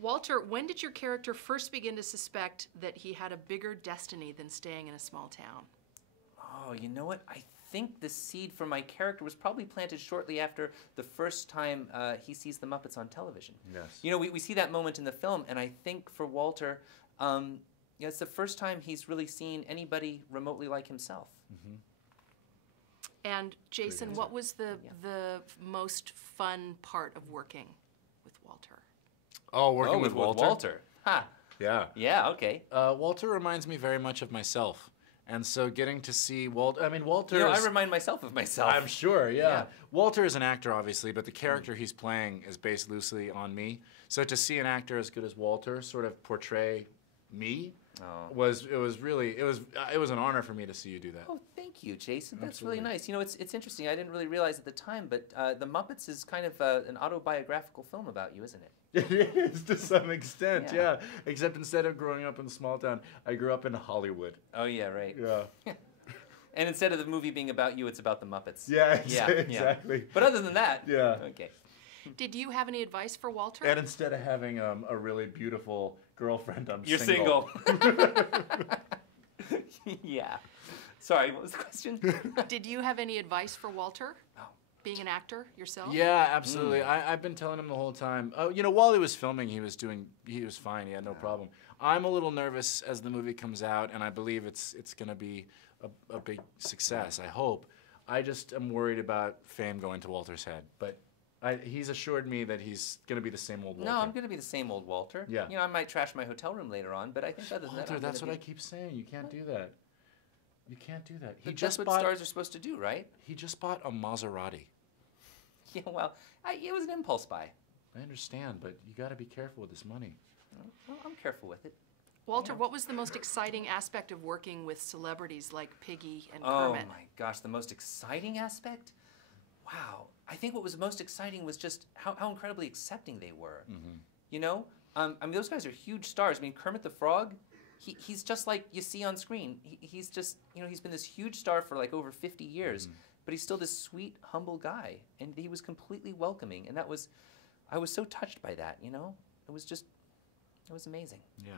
Walter, when did your character first begin to suspect that he had a bigger destiny than staying in a small town? Oh, you know what? I think the seed for my character was probably planted shortly after the first time he sees the Muppets on television. Yes. You know, we see that moment in the film, and I think for Walter, it's the first time he's really seen anybody remotely like himself. Mm-hmm. And Jason, what was the most fun part of working with Walter? Oh, working with Walter? Walter. Ha. Yeah. Yeah, okay. Walter reminds me very much of myself. And so getting to see Walter, I mean, Walter. You know, I remind myself of myself. I'm sure, yeah. Walter is an actor, obviously, but the character he's playing is based loosely on me. So to see an actor as good as Walter sort of portray me was an honor for me to see you do that. Oh, thank you, Jason. That's Absolutely. really nice. You know, it's interesting. I didn't really realize at the time, but The Muppets is kind of an autobiographical film about you, isn't it? It is to some extent, Yeah. Except instead of growing up in a small town, I grew up in Hollywood. Oh, yeah, right. Yeah. And instead of the movie being about you, it's about the Muppets. Yeah, Yeah, exactly. But other than that, Yeah. Okay. Did you have any advice for Walter? And instead of having a really beautiful girlfriend, I'm You're single. Yeah. Sorry, what was the question? Did you have any advice for Walter? Oh. Being an actor yourself? Yeah, absolutely. I've been telling him the whole time. You know, while he was filming, he was fine. He had no problem. I'm a little nervous as the movie comes out, and I believe it's going to be a big success. I hope. I just am worried about fame going to Walter's head, but he's assured me that he's going to be the same old Walter. No, I'm going to be the same old Walter. Yeah. You know, I might trash my hotel room later on, but I think other than that, Walter, that's what I keep saying. You can't do that. You can't do that. But that's what stars are supposed to do, right? He just bought a Maserati. Yeah, well, it was an impulse buy. I understand, but you got to be careful with this money. Well, I'm careful with it. Walter, what was the most exciting aspect of working with celebrities like Piggy and Oh Kermit? my gosh, the most exciting aspect? Wow. I think what was most exciting was just how incredibly accepting they were. Mm-hmm. You know? I mean, those guys are huge stars. I mean, Kermit the Frog, he's just like you see on screen. He's just, you know, he's been this huge star for like over 50 years, but he's still this sweet, humble guy. And he was completely welcoming. And I was so touched by that, you know? It was amazing. Yeah.